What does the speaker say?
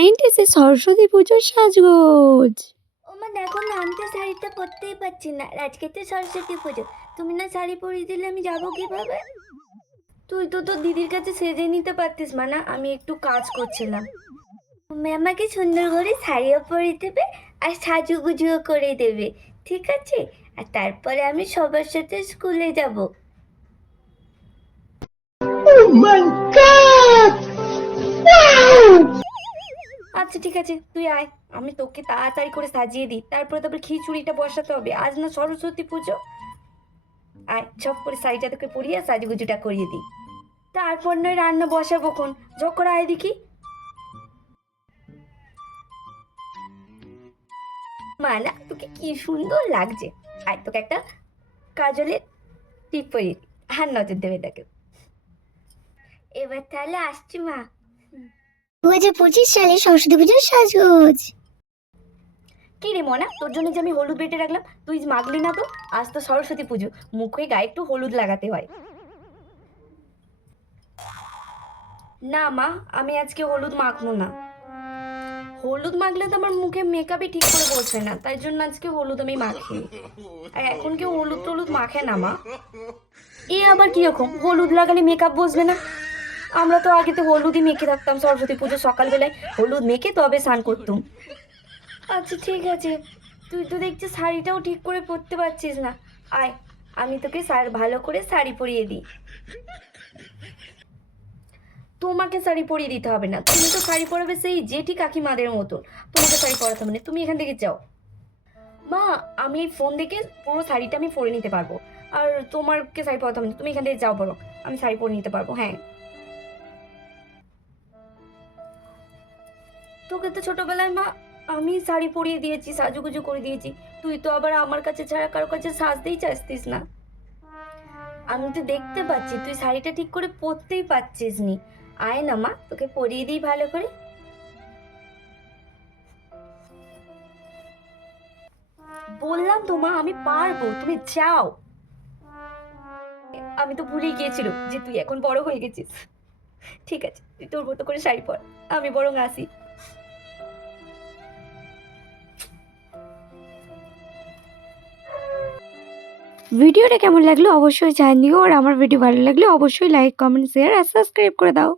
নাইনটিসে সরস্বতী পুজোর সাজগোজ। ওমা দেখো না, আমি তো শাড়িটা পরতেই পারছি না। আজকে তো সরস্বতী পুজো, তুমি না শাড়ি পরিয়ে দিলে আমি যাবো কিভাবে? তুই তো তোর দিদির কাছে সেজে নিতে পারতিস মা। না, আমি একটু কাজ করছিলাম। তুমি আমাকে সুন্দর করে শাড়িও পরিয়ে দেবে আর সাজুগুজুও করে দেবে, ঠিক আছে? আর তারপরে আমি সবার সাথে স্কুলে যাব। আচ্ছা ঠিক আছে, তুই আয়, আমি তোকে তাড়াতাড়ি করে সাজিয়ে দিই। তারপরে তারপরে খিচুড়িটা বসাতে হবে, আজ না সরস্বতী পুজো। আয় ঝপ করে শাড়িটা তোকে পরিয়ে সাজুগুজুটা করিয়ে দিই। তারপর নয় রান্না বসাবো খন। ঝক করে আয় দেখি। মা না, তোকে কি সুন্দর লাগছে। আয় তোকে একটা কাজলের টিপ পরিয়ে দিই, আর নজর দেবে তাকে। এবার তাহলে আসছি মা। 2025 সালে সরস্বতী পুজোর সাজগোজ। কি রে মনা, তোর জন্য যে আমি হলুদ বেটে রাখলাম, তুই মাখলি না তো? আজ তো সরস্বতী পুজো, মুখে গায়ে একটু হলুদ লাগাতে হয়। না মা, আমি আজকে হলুদ মাখবো না। হলুদ মাখলে তো আমার মুখে মেকআপই ঠিক করে বসবে না, তাই জন্য আজকে হলুদ আমি মাখি। আর এখন কেউ হলুদ টলুদ মাখে না মা। এ আবার কিরকম, হলুদ লাগালে মেকআপ বসবে না? আমরা তো আগে তো হলুদই মেখে থাকতাম, সরস্বতী পুজো সকালবেলায় হলুদ মেখে তবে স্নান করতুম। আচ্ছা ঠিক আছে, তুই তো দেখছি শাড়িটাও ঠিক করে পরতে পারছিস না। আয়, আমি তোকে ভালো করে শাড়ি পরিয়ে দিই। তোমাকে শাড়ি পরিয়ে দিতে হবে না, তুমি তো শাড়ি পরাবে সেই জেঠি কাকিমাদের মতন। তোমাকে শাড়ি পরাতে হবে না, তুমি এখান থেকে যাও। মা, আমি এই ফোন দেখে পুরো শাড়িটা আমি পরে নিতে পারবো। আর তোমাকে শাড়ি পরাতে হবে না, তুমি এখান থেকে যাও বরং, আমি শাড়ি পরে নিতে পারবো। হ্যাঁ, তোকে তো ছোটবেলায় মা আমি শাড়ি পরিয়ে দিয়েছি, সাজুগুজু করে দিয়েছি। তুই তো আবার আমার কাছে ছাড়া কারো কাছে সাজতেই চাইতিস না। আমি তো দেখতে পাচ্ছি তুই শাড়িটা ঠিক করে পরতেই পারছিস নি। আয় না মা, তোকে পরিয়ে দিই ভালো করে। বললাম তো মা, আমি পারবো, তুমি যাও। আমি তো ভুলেই গিয়েছিল যে তুই এখন বড় হয়ে গেছিস। ঠিক আছে, তুই তোর মতো করে শাড়ি পর, আমি বরং আসি। ভিডিওটা কেমন লাগলো অবশ্যই জানিও, আর আমার ভিডিও ভালো লাগলে অবশ্যই লাইক, কমেন্ট, শেয়ার আর সাবস্ক্রাইব করে দাও।